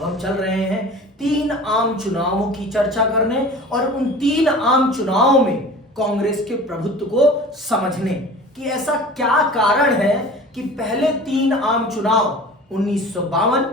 अब हम चल रहे हैं 3 आम चुनावों की चर्चा करने और उन 3 आम चुनावों में कांग्रेस के प्रभुत्व को समझने कि ऐसा क्या कारण है कि पहले 3 आम चुनाव 1952,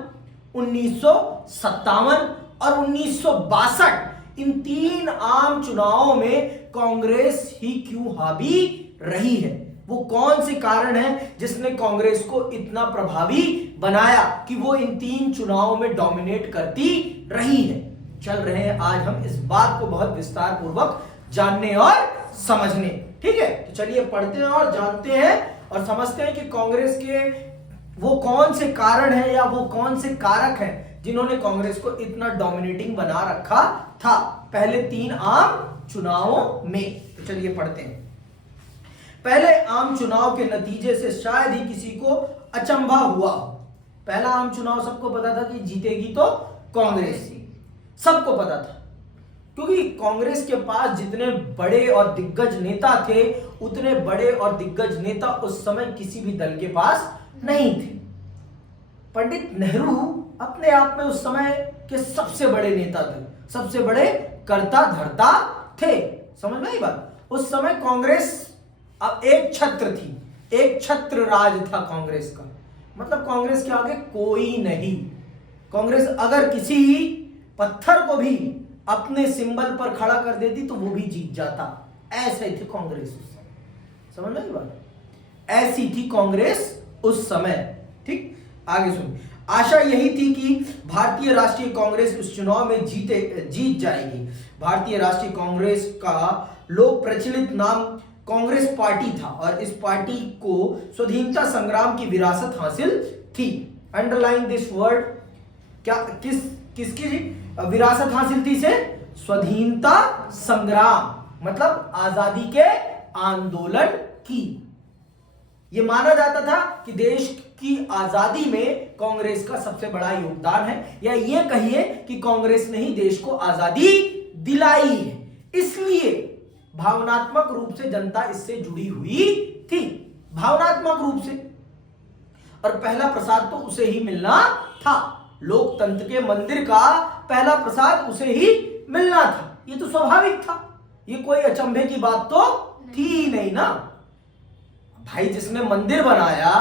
1957 और 1962 इन 3 आम चुनावों में कांग्रेस ही क्यों हावी रही है। वो कौन से कारण है जिसने कांग्रेस को इतना प्रभावी बनाया कि वो इन 3 चुनावों में डोमिनेट करती रही है। चल रहे हैं आज हम इस बात को बहुत विस्तार पूर्वक जानने और समझने। ठीक है, तो चलिए पढ़ते हैं और जानते हैं और समझते हैं कि कांग्रेस के वो कौन से कारण हैं या वो कौन से कारक हैं जिन्होंने कांग्रेस को इतना डोमिनेटिंग बना रखा था पहले 3 आम चुनावों में। तो चलिए पढ़ते हैं। पहले आम चुनाव के नतीजे से शायद ही किसी को अचंभा हुआ। पहला आम चुनाव सबको पता था कि जीतेगी तो कांग्रेस ही, सबको पता था, क्योंकि कांग्रेस के पास जितने बड़े और दिग्गज नेता थे उतने बड़े और दिग्गज नेता उस समय किसी भी दल के पास नहीं थे। पंडित नेहरू अपने आप में उस समय के सबसे बड़े नेता थे, सबसे बड़े कर्ता धर्ता थे। समझ में आई बात। उस समय कांग्रेस अब एक छत्र थी, एक छत्र राज था कांग्रेस का, मतलब कांग्रेस के आगे कोई नहीं। कांग्रेस अगर किसी पत्थर को भी अपने सिंबल पर खड़ा कर देती तो वो भी जीत जाता। ऐसे थी कांग्रेस उस समय। समझ में आई बात। ऐसी थी कांग्रेस उस समय। ठीक, आगे सुनिए। आशा यही थी कि भारतीय राष्ट्रीय कांग्रेस इस चुनाव में जीत जाएगी। भारतीय राष्ट्रीय कांग्रेस का लोक प्रचलित नाम कांग्रेस पार्टी था और इस पार्टी को स्वाधीनता संग्राम की विरासत हासिल थी। Underline this word. क्या किसकी विरासत हासिल थी से? स्वाधीनता संग्राम, मतलब आजादी के आंदोलन की। यह माना जाता था कि देश की आजादी में कांग्रेस का सबसे बड़ा योगदान है, या यह कहिए कि कांग्रेस ने ही देश को आजादी दिलाई है। इसलिए भावनात्मक रूप से जनता इससे जुड़ी हुई थी, भावनात्मक रूप से। और पहला प्रसाद तो उसे ही मिलना था। लोकतंत्र के मंदिर का पहला प्रसाद उसे ही मिलना था। ये तो स्वाभाविक था, ये कोई अचंभे की बात तो थी ही नहीं ना भाई। जिसने मंदिर बनाया,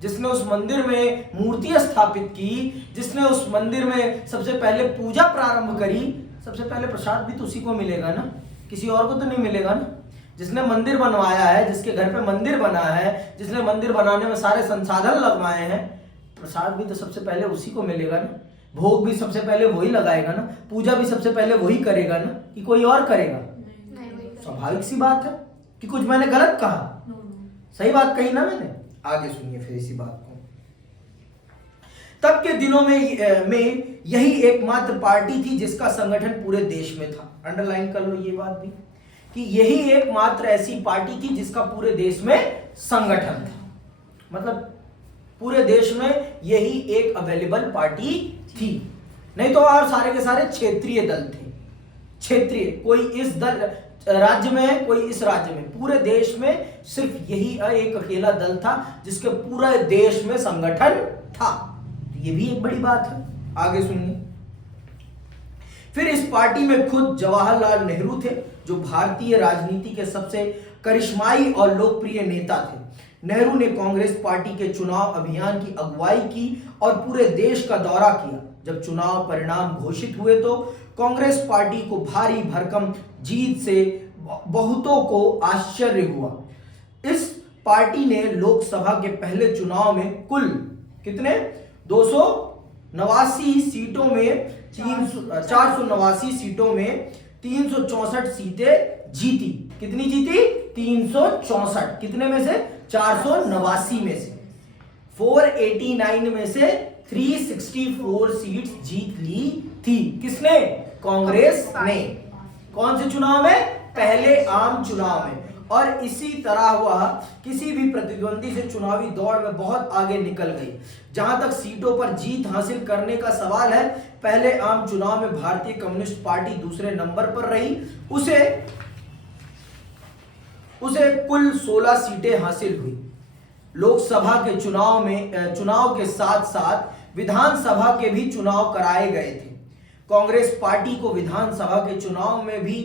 जिसने उस मंदिर में मूर्ति स्थापित की, जिसने उस मंदिर में सबसे पहले पूजा प्रारंभ करी, सबसे पहले प्रसाद भी तो उसी को मिलेगा ना, किसी और को तो नहीं मिलेगा ना। जिसने मंदिर बनवाया है, जिसके घर पे मंदिर बना है, जिसने मंदिर बनाने में सारे संसाधन लगवाए हैं, प्रसाद भी तो सबसे पहले उसी को मिलेगा ना। भोग भी सबसे पहले वही लगाएगा ना, पूजा भी सबसे पहले वही करेगा ना, कि कोई और करेगा? स्वाभाविक सी बात है। कि कुछ मैंने गलत कहा? सही बात कही ना मैंने। आगे सुनिए फिर इसी बात को। तब के दिनों में यही एकमात्र पार्टी थी जिसका संगठन पूरे देश में था। अंडरलाइन कर लो ये बात भी, कि यही एकमात्र ऐसी पार्टी थी जिसका पूरे देश में संगठन था। मतलब पूरे देश में यही एक अवेलेबल पार्टी थी, नहीं तो और सारे के सारे क्षेत्रीय दल थे। क्षेत्रीय, कोई इस दल राज्य में है, कोई इस राज्य में। पूरे देश में सिर्फ यही एक अकेला दल था जिसके पूरे देश में संगठन था। ये भी एक बड़ी बात है। आगे सुनिए। फिर इस पार्टी में खुद जवाहरलाल नेहरू थे, जो भारतीय राजनीति के सबसे करिश्माई और लोकप्रिय नेता थे। नेहरू ने कांग्रेस पार्टी के चुनाव अभियान की अगुवाई की और पूरे देश का दौरा किया। जब चुनाव परिणाम घोषित हुए तो कांग्रेस पार्टी को भारी भरकम जीत से बहुतों को आश्चर्य हुआ। इस पार्टी ने लोकसभा के पहले चुनाव में कुल कितने 289 सीटों में 489 सीटों में 364 सीटें जीती। कितनी जीती? 364। कितने में से? 489 में से। 489 में से 364 सीट्स जीत ली थी। किसने? कांग्रेस ने। कौन से चुनाव में? पहले आम चुनाव में। और इसी तरह हुआ, किसी भी प्रतिद्वंदी से चुनावी दौड़ में बहुत आगे निकल गई। जहां तक सीटों पर जीत हासिल करने का सवाल है, पहले आम चुनाव में भारतीय कम्युनिस्ट पार्टी दूसरे नंबर पर रही। उसे कुल 16 सीटें हासिल हुई। लोकसभा के चुनाव के साथ साथ विधानसभा के भी चुनाव कराए गए थे। कांग्रेस पार्टी को विधानसभा के चुनाव में भी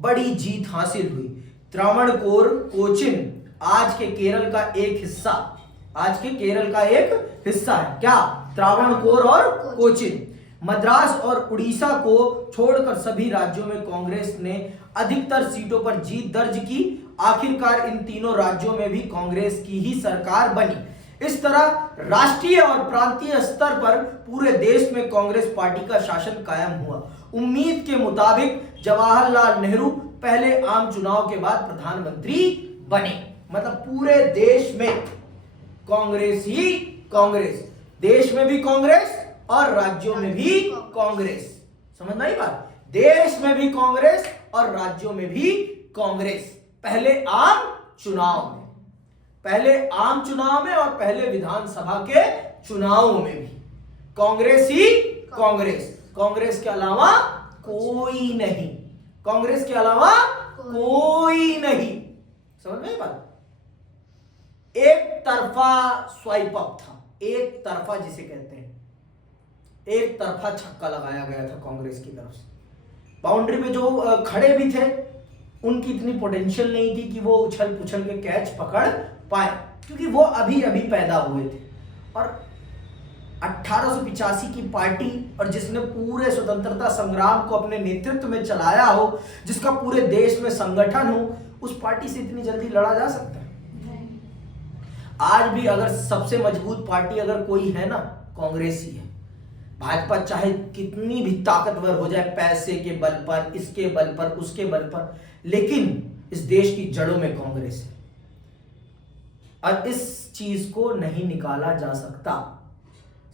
बड़ी जीत हासिल हुई। त्रावणकोर, कोचिन आज के केरल का एक हिस्सा, आज के केरल का एक हिस्सा है क्या? त्रावणकोर और कोचिन। मद्रास और उड़ीसा को छोड़कर सभी राज्यों में कांग्रेस ने अधिकतर सीटों पर जीत दर्ज की। आखिरकार इन तीनों राज्यों में भी कांग्रेस की ही सरकार बनी। इस तरह राष्ट्रीय और प्रांतीय स्तर पर पूरे देश में कांग्रेस पार्टी का शासन कायम हुआ। उम्मीद के मुताबिक जवाहरलाल नेहरू पहले आम चुनाव के बाद प्रधानमंत्री बने। मतलब पूरे देश में कांग्रेस ही कांग्रेस, देश में भी कांग्रेस और राज्यों में भी कांग्रेस। समझ नहीं बात? देश में भी कांग्रेस और राज्यों में भी कांग्रेस। पहले आम चुनाव में, पहले आम चुनाव में और पहले विधानसभा के चुनावों में भी कांग्रेस ही कांग्रेस। कांग्रेस के अलावा कोई नहीं, कांग्रेस के अलावा कोई नहीं। समझ में बात? एक तरफा स्वाइप अप था, एक तरफा जिसे कहते हैं, एक तरफा छक्का लगाया गया था कांग्रेस की तरफ से। बाउंड्री पे जो खड़े भी थे उनकी इतनी पोटेंशियल नहीं थी कि वो उछल पुछल के कैच पकड़ पाए, क्योंकि वो अभी अभी पैदा हुए थे। और 1885 की पार्टी, और जिसने पूरे स्वतंत्रता संग्राम को अपने नेतृत्व में चलाया हो, जिसका पूरे देश में संगठन हो, उस पार्टी से इतनी जल्दी लड़ा जा सकता है? आज भी अगर सबसे मजबूत पार्टी अगर कोई है ना, कांग्रेस ही है। भाजपा चाहे कितनी भी ताकतवर हो जाए, पैसे के बल पर, इसके बल पर, उसके बल पर, लेकिन इस देश की जड़ों में कांग्रेस है और इस चीज को नहीं निकाला जा सकता।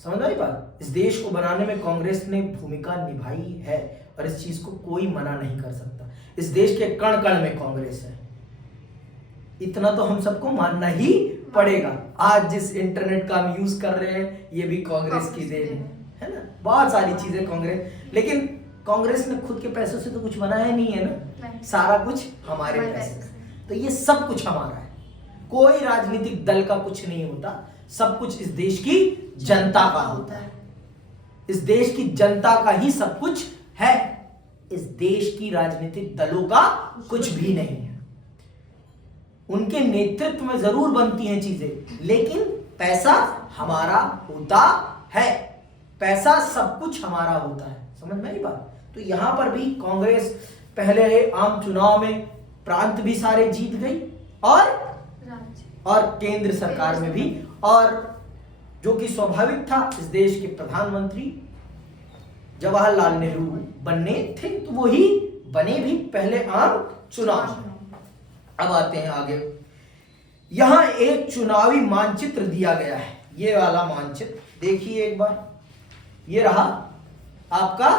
समझ आई बात? इस देश को बनाने में कांग्रेस ने भूमिका निभाई है और इस चीज को कोई मना नहीं कर सकता। इस देश के कण कण में कांग्रेस है, इतना तो हम सबको मानना ही पड़ेगा। आज जिस इंटरनेट का हम यूज कर रहे हैं ये भी कांग्रेस की देन है ना, बहुत सारी चीजें कांग्रेस। लेकिन कांग्रेस ने खुद के पैसों से तो कुछ बनाया नहीं है ना, सारा कुछ हमारे पैसे से। तो ये सब कुछ हमारा है, कोई राजनीतिक दल का कुछ नहीं होता, सब कुछ इस देश की जनता का होता है। इस देश की जनता का ही सब कुछ है, इस देश की राजनीतिक दलों का कुछ भी नहीं है। उनके नेतृत्व में जरूर बनती हैं चीजें, लेकिन पैसा हमारा होता है, पैसा सब कुछ हमारा होता है। समझ में आई बात? तो यहां पर भी कांग्रेस पहले आम चुनाव में प्रांत भी सारे जीत गई और केंद्र सरकार में भी, और जो कि स्वाभाविक था, इस देश के प्रधानमंत्री जवाहरलाल नेहरू बनने थे तो वो ही बने भी पहले आम चुनाव। अब आते हैं आगे। यहां एक चुनावी मानचित्र दिया गया है, ये वाला मानचित्र देखिए एक बार। ये रहा आपका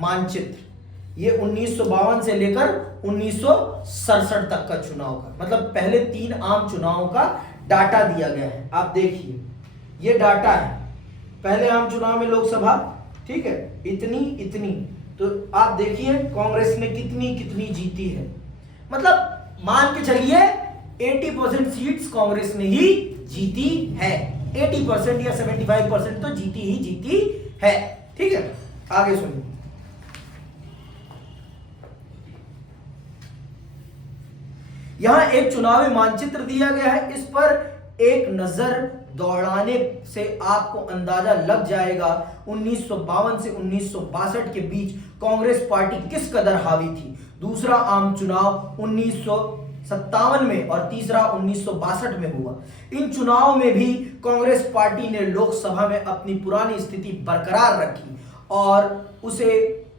मानचित्र, ये 1952 से लेकर 1967 तक का चुनाव का, मतलब पहले 3 आम चुनावों का डाटा दिया गया है। आप देखिए ये डाटा है, पहले आम चुनाव में लोकसभा, ठीक है, इतनी, तो आप देखिए कांग्रेस ने कितनी कितनी जीती है। मतलब मान के चलिए 80% सीट्स कांग्रेस ने ही जीती है, 80% या 75% तो जीती ही जीती है। ठीक है, आगे सुनिए। यहां एक चुनावी मानचित्र दिया गया है, इस पर एक नजर दौड़ाने से आपको अंदाजा लग जाएगा 1952 से 1962 के बीच कांग्रेस पार्टी किस कदर हावी थी। दूसरा आम चुनाव 1957 में और तीसरा 1962 में हुआ। इन चुनाव में भी कांग्रेस पार्टी ने लोकसभा में अपनी पुरानी स्थिति बरकरार रखी और उसे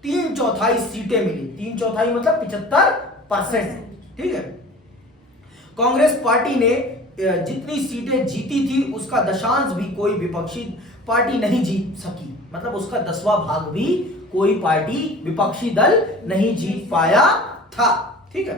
3/4 सीटें मिली। 3/4 मतलब 75%। ठीक है, कांग्रेस पार्टी ने जितनी सीटें जीती थी उसका दशांश भी कोई विपक्षी पार्टी नहीं जीत सकी, मतलब उसका 10वां भाग भी कोई पार्टी विपक्षी दल नहीं जीत पाया था। ठीक है,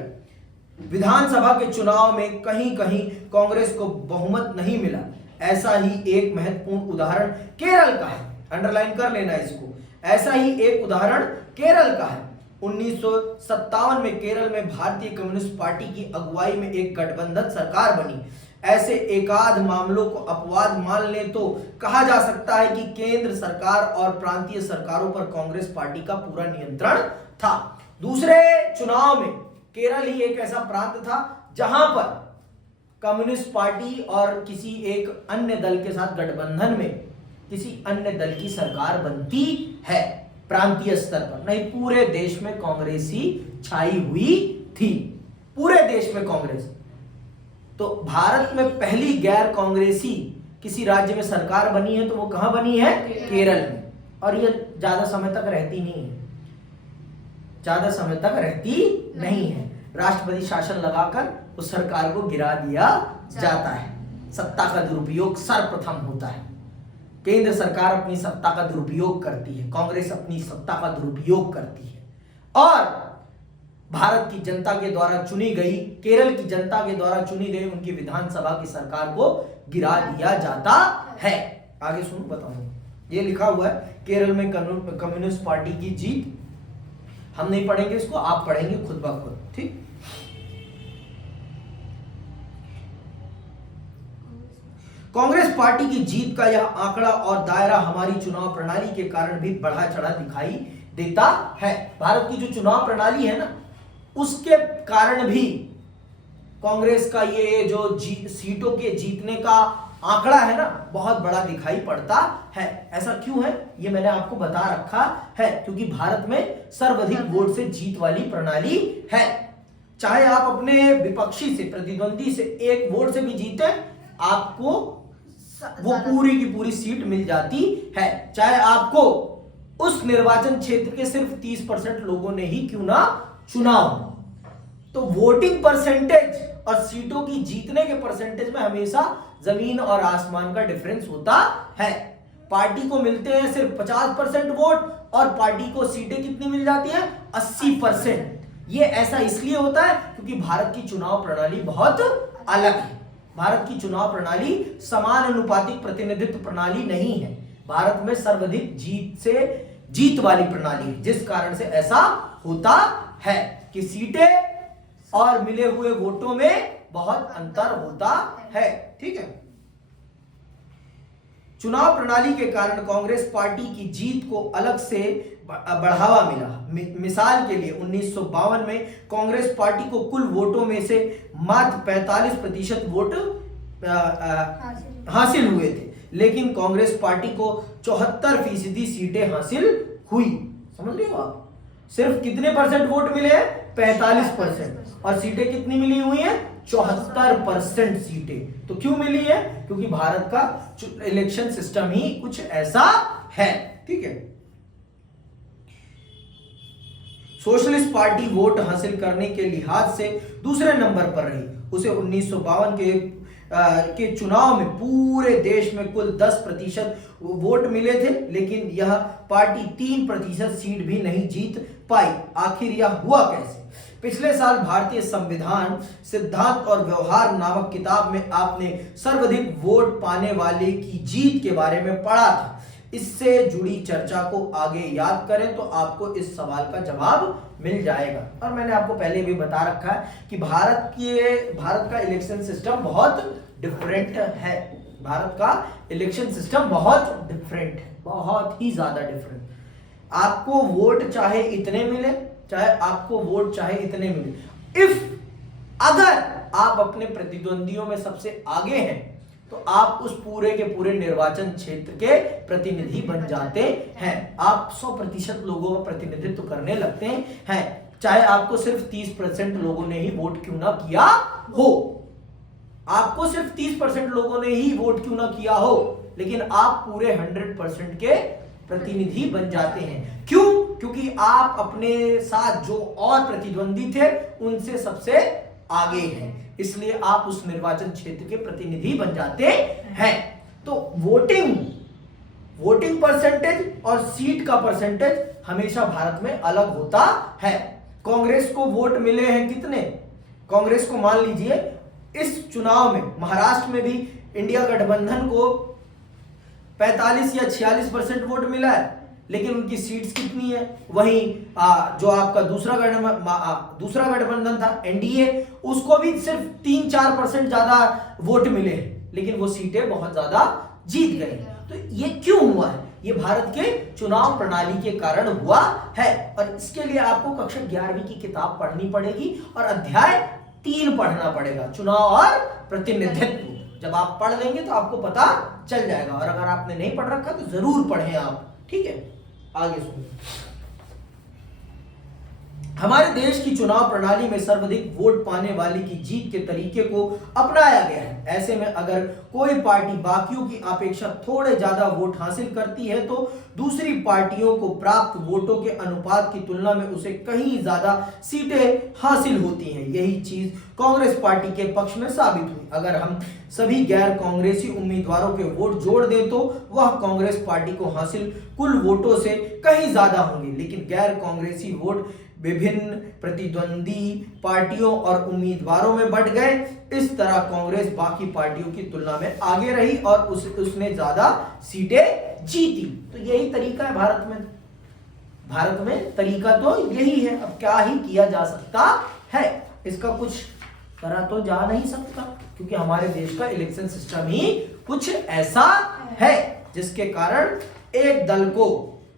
विधानसभा के चुनाव में कहीं कहीं कांग्रेस को बहुमत नहीं मिला। ऐसा ही एक महत्वपूर्ण उदाहरण केरल का है, अंडरलाइन कर लेना इसको। ऐसा ही एक उदाहरण केरल का है। 1957 में केरल में भारतीय कम्युनिस्ट पार्टी की अगुवाई में एक गठबंधन सरकार बनी। ऐसे एकाध मामलों को अपवाद मान ले तो कहा जा सकता है कि केंद्र सरकार और प्रांतीय सरकारों पर कांग्रेस पार्टी का पूरा नियंत्रण था। दूसरे चुनाव में केरल ही एक ऐसा प्रांत था जहां पर कम्युनिस्ट पार्टी और किसी एक अन्य दल के साथ गठबंधन में किसी अन्य दल की सरकार बनती है प्रांतीय स्तर पर, नहीं पूरे देश में कांग्रेस ही छाई हुई थी, पूरे देश में कांग्रेस। तो भारत में पहली गैर कांग्रेसी किसी राज्य में सरकार बनी है तो वो कहां बनी है? केरल में। और ये ज्यादा समय तक रहती नहीं है, ज्यादा समय तक रहती नहीं है। राष्ट्रपति शासन लगाकर उस सरकार को गिरा दिया जाता है। सत्ता का दुरुपयोग सर्वप्रथम होता है। केंद्र सरकार अपनी सत्ता का दुरुपयोग करती है, कांग्रेस अपनी सत्ता का दुरुपयोग करती है और भारत की जनता के द्वारा चुनी गई, केरल की जनता के द्वारा चुनी गई उनकी विधानसभा की सरकार को गिरा दिया जाता है। आगे सुनो बताऊंगा। ये लिखा हुआ है केरल में कम्युनिस्ट पार्टी की जीत। हम नहीं पढ़ेंगे इसको, आप पढ़ेंगे खुद ब खुद, ठीक। कांग्रेस पार्टी की जीत का यह आंकड़ा और दायरा हमारी चुनाव प्रणाली के कारण भी बढ़ा चढ़ा दिखाई देता है। भारत की जो चुनाव प्रणाली है ना, उसके कारण भी कांग्रेस का ये जो सीटों के जीतने का आंकड़ा है ना, बहुत बड़ा दिखाई पड़ता है। ऐसा क्यों है ये मैंने आपको बता रखा है, क्योंकि भारत में सर्वाधिक वोट से जीत वाली प्रणाली है। चाहे आप अपने विपक्षी से, प्रतिद्वंदी से एक वोट से भी जीते, आपको वो पूरी की पूरी सीट मिल जाती है। चाहे आपको उस निर्वाचन क्षेत्र के सिर्फ 30% लोगों ने ही क्यों ना चुना हो। तो वोटिंग परसेंटेज और सीटों की जीतने के परसेंटेज में हमेशा जमीन और आसमान का डिफरेंस होता है। पार्टी को मिलते हैं सिर्फ 50% वोट और पार्टी को सीटें कितनी मिल जाती हैं? 80%। ये ऐसा इसलिए होता है क्योंकि भारत की चुनाव प्रणाली बहुत अलग है। भारत की चुनाव प्रणाली समानुपातिक प्रतिनिधित्व प्रणाली नहीं है। भारत में सर्वाधिक जीत वाली प्रणाली है, जिस कारण से ऐसा होता है कि सीटें और मिले हुए वोटों में बहुत अंतर होता है, ठीक है। चुनाव प्रणाली के कारण कांग्रेस पार्टी की जीत को अलग से बढ़ावा मिला। मिसाल के लिए 1952 में कांग्रेस पार्टी को कुल वोटों में से मात्र 45% वोट हासिल हुए थे, लेकिन कांग्रेस पार्टी को 74% सीटें हासिल हुई। समझ रहे हो आप? सिर्फ कितने परसेंट वोट मिले हैं? 45%। और सीटें कितनी मिली हुई हैं? 74% सीटें। तो क्यों मिली है? क्योंकि भारत का इलेक्शन सिस्टम ही कुछ ऐसा है, ठीक है। सोशलिस्ट पार्टी वोट हासिल करने के लिहाज से दूसरे नंबर पर रही। उसे 1952 के चुनाव में पूरे देश में कुल 10% वोट मिले थे, लेकिन यह पार्टी 3% सीट भी नहीं जीत पाई। आखिर यह हुआ कैसे? पिछले साल भारतीय संविधान सिद्धांत और व्यवहार नामक किताब में आपने सर्वाधिक वोट पाने वाले की जीत के बारे में पढ़ा था। इससे जुड़ी चर्चा को आगे याद करें तो आपको इस सवाल का जवाब मिल जाएगा। और मैंने आपको पहले भी बता रखा है कि भारत का इलेक्शन सिस्टम बहुत डिफरेंट है। भारत का इलेक्शन सिस्टम बहुत डिफरेंट है, बहुत ही ज्यादा डिफरेंट। आपको वोट चाहे इतने मिले, चाहे आपको वोट चाहे इतने मिले, अगर आप अपने प्रतिद्वंदियों में सबसे आगे हैं तो आप उस पूरे के पूरे निर्वाचन क्षेत्र के प्रतिनिधि बन जाते हैं। आप 100% लोगों का प्रतिनिधित्व करने लगते हैं, चाहे आपको सिर्फ 30% लोगों ने ही वोट क्यों ना किया हो। आपको सिर्फ 30% लोगों ने ही वोट क्यों ना किया हो, लेकिन आप पूरे 100% के प्रतिनिधि बन जाते हैं। क्यों? क्योंकि आप अपने साथ जो और प्रतिद्वंदी थे उनसे सबसे आगे हैं, इसलिए आप उस निर्वाचन क्षेत्र के प्रतिनिधि बन जाते हैं। तो वोटिंग परसेंटेज और सीट का परसेंटेज हमेशा भारत में अलग होता है। कांग्रेस को वोट मिले हैं कितने? कांग्रेस को मान लीजिए इस चुनाव में महाराष्ट्र में भी इंडिया गठबंधन को 45 या 46% वोट मिला है, लेकिन उनकी सीट्स कितनी है? वहीं जो आपका दूसरा गठबंधन था एनडीए, उसको भी सिर्फ 3-4% ज्यादा वोट मिले हैं, लेकिन वो सीटें बहुत ज्यादा जीत गए। तो ये क्यों हुआ है? ये भारत के चुनाव प्रणाली के कारण हुआ है, और इसके लिए आपको कक्षा 11वीं की किताब पढ़नी पड़ेगी और अध्याय 3 पढ़ना पड़ेगा, चुनाव और प्रतिनिधित्व। जब आप पढ़ लेंगे तो आपको पता चल जाएगा, और अगर आपने नहीं पढ़ रखा तो जरूर पढ़ें आप, ठीक है। आगे सुनिए। हमारे देश की चुनाव प्रणाली में सर्वाधिक वोट पाने वाले की जीत के तरीके को अपनाया गया है। ऐसे में अगर कोई पार्टी बाकियों की अपेक्षा थोड़े ज्यादा वोट हासिल करती है तो दूसरी पार्टियों को प्राप्त वोटों के अनुपात की तुलना में उसे कहीं ज्यादा सीटें हासिल होती हैं। यही चीज कांग्रेस पार्टी के पक्ष में साबित हुई। अगर हम सभी गैर कांग्रेसी उम्मीदवारों के वोट जोड़ दें तो वह कांग्रेस पार्टी को हासिल कुल वोटों से कहीं ज्यादा होंगे, लेकिन गैर कांग्रेसी वोट विभिन्न प्रतिद्वंदी पार्टियों और उम्मीदवारों में बंट गए। इस तरह कांग्रेस बाकी पार्टियों की तुलना में आगे रही और उसने ज्यादा सीटें जीती। तो यही तरीका है भारत में तरीका तो यही है। अब क्या ही किया जा सकता है, इसका कुछ करा तो जा नहीं सकता, क्योंकि हमारे देश का इलेक्शन सिस्टम ही कुछ ऐसा है जिसके कारण एक दल को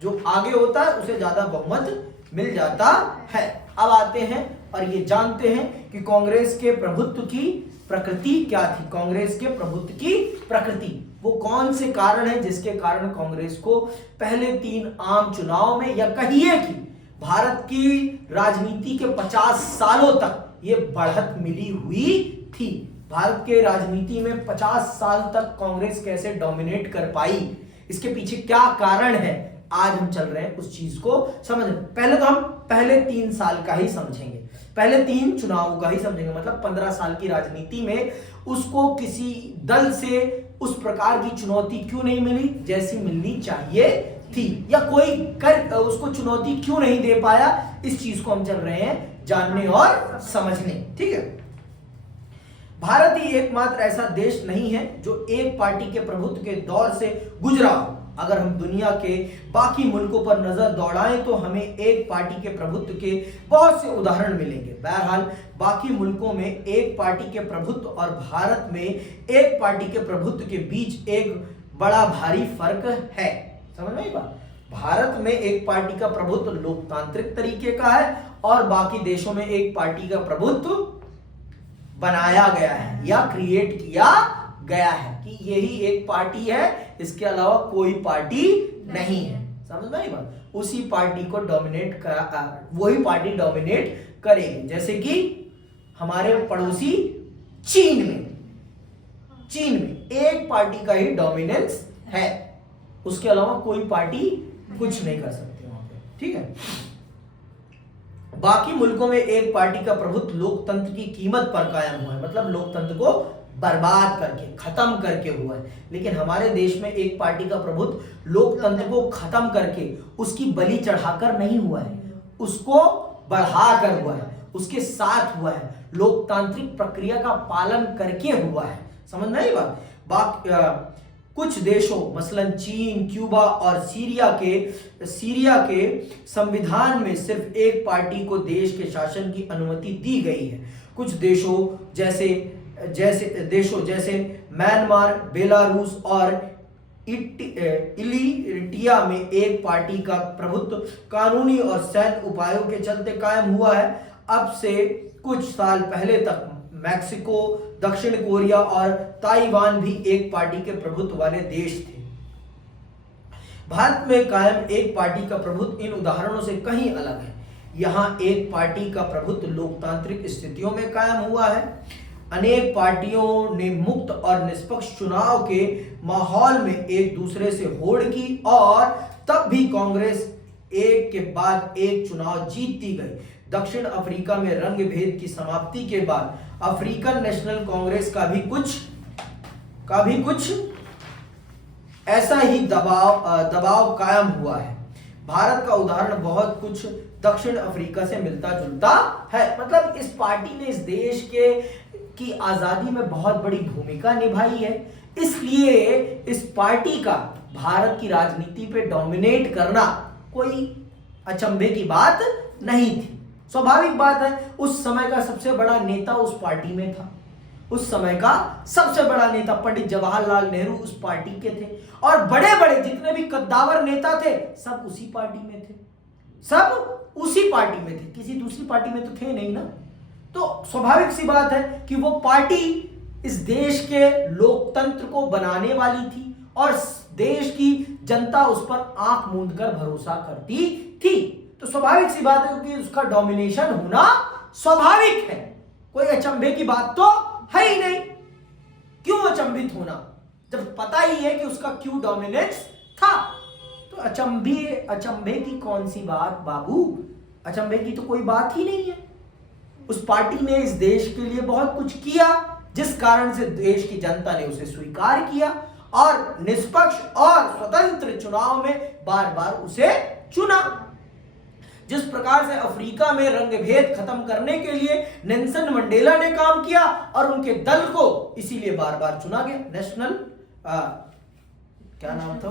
जो आगे होता है उसे ज्यादा बहुमत मिल जाता है। अब आते हैं और ये जानते हैं कि कांग्रेस के प्रभुत्व की प्रकृति क्या थी। कांग्रेस के प्रभुत्व की प्रकृति, वो कौन से कारण है जिसके कारण कांग्रेस को पहले 3 आम चुनाव में, या कहिए कि भारत की राजनीति के 50 सालों तक ये बढ़त मिली हुई थी। भारत के राजनीति में 50 साल तक कांग्रेस कैसे डोमिनेट कर पाई, इसके पीछे क्या कारण है, आज हम चल रहे हैं उस चीज को समझ। पहले तो हम पहले 3 साल का ही समझेंगे, पहले 3 चुनाव का ही समझेंगे। मतलब 15 साल की राजनीति में उसको किसी दल से उस प्रकार की चुनौती क्यों नहीं मिली जैसी मिलनी चाहिए थी, या कोई उसको चुनौती क्यों नहीं दे पाया, इस चीज को हम चल रहे हैं जानने और समझने, ठीक है। भारत ही एकमात्र ऐसा देश नहीं है जो एक पार्टी के प्रभुत्व के दौर से गुजरा हो। अगर हम दुनिया के बाकी मुल्कों पर नजर दौड़ाएं तो हमें एक पार्टी के प्रभुत्व के बहुत से उदाहरण मिलेंगे। बहरहाल बाकी मुल्कों में एक पार्टी के प्रभुत्व और भारत में एक पार्टी के प्रभुत्व के बीच एक बड़ा भारी फर्क है। समझ में आई बात? भारत में एक पार्टी का प्रभुत्व लोकतांत्रिक तरीके का है और बाकी देशों में एक पार्टी का प्रभुत्व बनाया गया है या क्रिएट किया गया है कि यही एक पार्टी है, इसके अलावा कोई पार्टी नहीं है। समझ में आई बात? उसी पार्टी को डोमिनेट वही पार्टी डोमिनेट करेगी। जैसे कि हमारे पड़ोसी चीन में एक पार्टी का ही डोमिनेंस है, उसके अलावा कोई पार्टी कुछ नहीं कर सकती वहां पे, ठीक है। बाकी मुल्कों में एक पार्टी का प्रभुत्व लोकतंत्र की कीमत पर कायम हुआ है, मतलब लोकतंत्र को बर्बाद करके, खत्म करके हुआ है। लेकिन हमारे देश में एक पार्टी का प्रभुत्व लोकतंत्र को खत्म करके उसकी बलि चढ़ाकर नहीं हुआ है, उसको बढ़ाकर हुआ है, उसके साथ हुआ है, लोकतांत्रिक प्रक्रिया का पालन करके हुआ है। समझ में आई बात? कुछ देशों मसलन चीन, क्यूबा और सीरिया के संविधान में सिर्फ एक पार्टी को देश के शासन की अनुमति दी गई है। कुछ देशों जैसे म्यांमार, बेलारूस और इलिरिटिया में एक पार्टी का प्रभुत्व कानूनी और सैन्य उपायों के चलते कायम हुआ है। अब से कुछ साल पहले तक मैक्सिको, दक्षिण कोरिया और ताइवान भी एक पार्टी के प्रभुत्व वाले देश थे। भारत में कायम एक पार्टी का प्रभुत्व इन उदाहरणों से कहीं अलग है। यहाँ एक पार्टी का प्रभुत्व लोकतांत्रिक स्थितियों में कायम हुआ है। अनेक पार्टियों ने मुक्त और निष्पक्ष चुनाव के माहौल में एक दूसरे से होड़ की और तब भी कांग्रेस एक के बाद एक चुनाव जीतती गई। दक्षिण अफ्रीका में रंग भेद की समाप्ति के बाद अफ्रीकन नेशनल कांग्रेस का भी कुछ ऐसा ही दबाव कायम हुआ है। भारत का उदाहरण बहुत कुछ दक्षिण अफ्रीका से मिलता जुलता है। मतलब इस पार्टी ने इस देश की आजादी में बहुत बड़ी भूमिका निभाई है, इसलिए इस पार्टी का भारत की राजनीति पे डोमिनेट करना कोई अचंभे की बात नहीं थी। स्वाभाविक बात है, उस समय का सबसे बड़ा नेता उस पार्टी में था। उस समय का सबसे बड़ा नेता पंडित जवाहरलाल नेहरू उस पार्टी के थे, और बड़े बड़े जितने भी कद्दावर नेता थे सब उसी पार्टी में थे, सब उसी पार्टी में थे, किसी दूसरी पार्टी में तो थे नहीं ना। तो स्वाभाविक सी बात है कि वो पार्टी इस देश के लोकतंत्र को बनाने वाली थी और देश की जनता उस पर आंख मूंद कर भरोसा करती थी। तो स्वाभाविक सी बात है कि उसका डोमिनेशन होना स्वाभाविक है, कोई अचंभे की बात तो है ही नहीं। क्यों अचंभित होना, जब पता ही है कि उसका क्यों डोमिनेंस था। तो अचंभे की कौन सी बात बाबू, अचंभे की तो कोई बात ही नहीं है। उस पार्टी ने इस देश के लिए बहुत कुछ किया, जिस कारण से देश की जनता ने उसे स्वीकार किया और निष्पक्ष और स्वतंत्र चुनाव में बार बार उसे चुना। जिस प्रकार से अफ्रीका में रंगभेद खत्म करने के लिए नेल्सन मंडेला ने काम किया और उनके दल को इसीलिए बार बार चुना गया। क्या नाम था,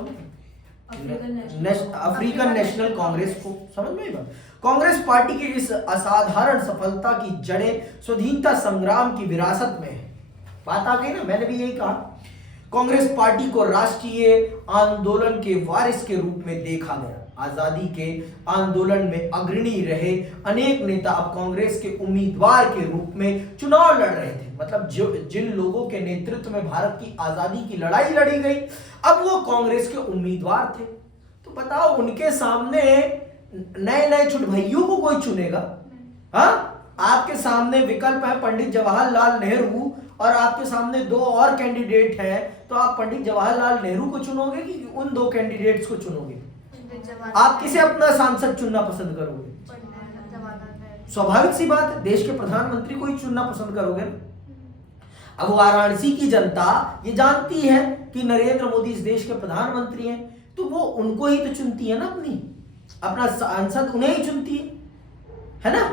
अफ्रीकन नेशनल कांग्रेस को, समझ में बात। कांग्रेस पार्टी की इस असाधारण सफलता की जड़ें स्वाधीनता संग्राम की विरासत में है। बात आ गई ना, मैंने भी यही कहा। कांग्रेस पार्टी को राष्ट्रीय आंदोलन के वारिस के रूप में देखा गया। आजादी के आंदोलन में अग्रणी रहे अनेक नेता अब कांग्रेस के उम्मीदवार के रूप में चुनाव लड़ रहे थे। मतलब जिन लोगों के नेतृत्व में भारत की आजादी की लड़ाई लड़ी गई, अब वो कांग्रेस के उम्मीदवार थे। तो बताओ, उनके सामने नए नए चुटभइयों को कोई चुनेगा? हाँ, आपके सामने विकल्प है पंडित जवाहरलाल नेहरू और आपके सामने दो और कैंडिडेट हैं, तो आप पंडित जवाहरलाल नेहरू को चुनोगे कि उन दो कैंडिडेट्स को चुनोगे? आप किसे अपना सांसद चुनना पसंद करोगे? स्वाभाविक सी बात है, देश के प्रधानमंत्री को ही चुनना पसंद करोगे ना। अब वाराणसी की जनता ये जानती है कि नरेंद्र मोदी इस देश के प्रधानमंत्री हैं, तो वो उनको ही तो चुनती है ना, अपना सांसद उन्हें ही चुनती है ना।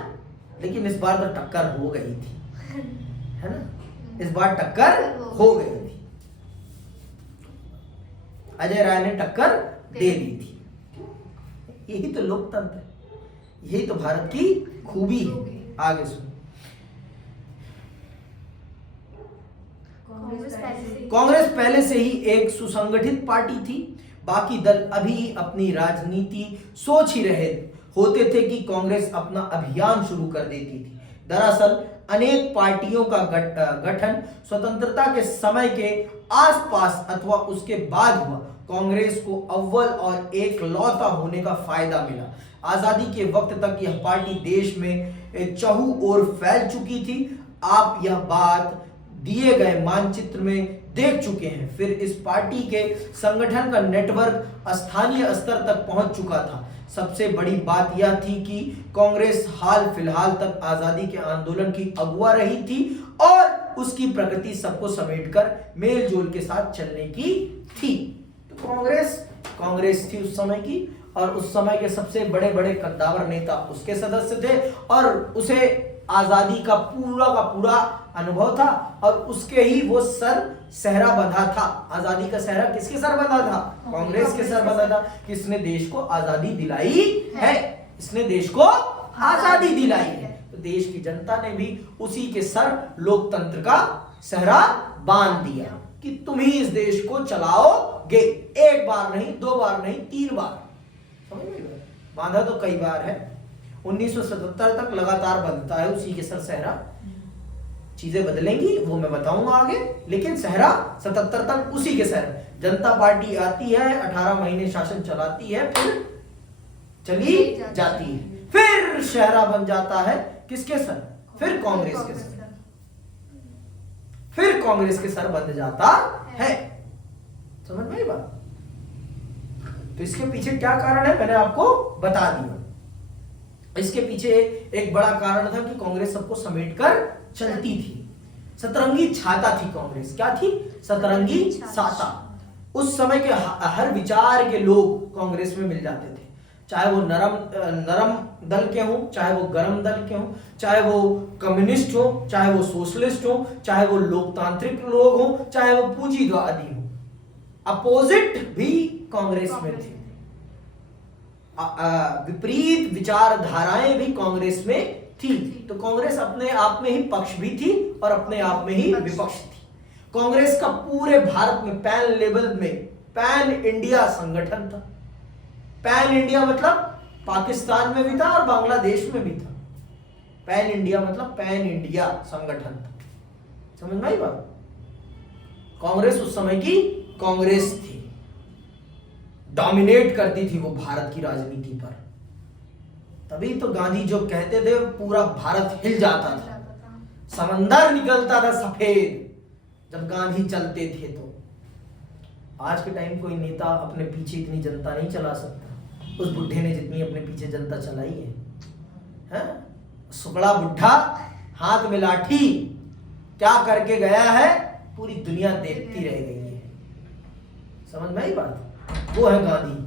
लेकिन इस बार तो टक्कर हो गई थी, है ना, इस बार टक्कर हो गई थी। अजय राय ने टक्कर दे दी थी। यही तो लोकतंत्र है, यही तो भारत की खूबी है। आगे सुनो। कांग्रेस पहले से ही एक सुसंगठित पार्टी थी। बाकी दल अभी अपनी राजनीति सोच ही रहे होते थे कि कांग्रेस अपना अभियान शुरू कर देती थी। दरअसल अनेक पार्टियों का गठन स्वतंत्रता के समय के आसपास अथवा उसके बाद हुआ। कांग्रेस को अव्वल और एकलौता होने का फायदा मिला। आजादी के वक्त तक यह पार्टी देश में चहु ओर फैल चुकी थी। आप यह बात दिए गए मानचित्र में देख चुके हैं। फिर इस पार्टी के संगठन का नेटवर्क स्थानीय स्तर तक पहुंच चुका था। सबसे बड़ी बात यह थी कि कांग्रेस हाल फिलहाल तक आजादी के आंदोलन की अगुवा रही थी और उसकी प्रकृति सबको समेटकर मेल जोल के साथ चलने की थी। तो कांग्रेस थी उस समय की, और उस समय के सबसे बड़े बड़े कद्दावर नेता उसके सदस्य थे और उसे आजादी का पूरा अनुभव था और उसके ही वो सर सहरा बंधा था। आजादी का सहरा किसके सर बंधा था? कांग्रेस के सर बंधा था। किसने देश को आजादी दिलाई है? इसने देश को आजादी दिलाई है। तो देश की जनता ने भी उसी के सर लोकतंत्र का सहरा बांध दिया कि तुम ही इस देश को चलाओगे। एक बार नहीं, दो बार नहीं, 3 बार। समझ में? बांधा तो कई बार है। 1977 तक लगातार बंधता है उसी के सर सहरा। चीजें बदलेंगी वो मैं बताऊंगा आगे, लेकिन सहरा 77 तक उसी के सहरा। जनता पार्टी आती है, 18 महीने शासन चलाती है, फिर चली जाती है, फिर शहरा बन जाता है किसके सर? फिर कांग्रेस के सर। फिर कांग्रेस के सर बन जाता है। समझ में आई बात? तो इसके पीछे क्या कारण है मैंने आपको बता दिया। इसके पीछे एक बड़ा कारण था कि कांग्रेस सबको समेटकर चलती थी। सतरंगी छाता थी कांग्रेस। क्या थी? सतरंगी छाता। उस समय के हर विचार के लोग कांग्रेस में मिल जाते थे, चाहे वो नरम दल के हों, चाहे वो गरम दल के हों, चाहे वो कम्युनिस्ट हो, चाहे वो सोशलिस्ट हो, चाहे वो लोकतांत्रिक लोग हों, चाहे वो पूंजीवादी हो। अपोजिट भी कांग्रेस में थे, विपरीत विचारधाराएं भी कांग्रेस में थी। तो कांग्रेस अपने आप में ही पक्ष भी थी और अपने आप में ही विपक्ष थी। कांग्रेस का पूरे भारत में पैन लेवल में पैन इंडिया संगठन था। पैन इंडिया मतलब पाकिस्तान में भी था और बांग्लादेश में भी था। पैन इंडिया मतलब पैन इंडिया संगठन था। समझ में आई बात? कांग्रेस उस समय की कांग्रेस थी, डोमिनेट करती थी वो भारत की राजनीति पर। तभी तो गांधी जो कहते थे पूरा भारत हिल जाता था, समंदर निकलता था सफेद जब गांधी चलते थे। तो आज के टाइम कोई नेता अपने पीछे इतनी जनता नहीं चला सकता, उस बुढ़े ने जितनी अपने पीछे जनता चलाई है? सुगड़ा बुढ़ा, हाथ में लाठी, क्या करके गया है पूरी दुनिया देखती रह गई है। समझ में आई बात? वो है गांधी।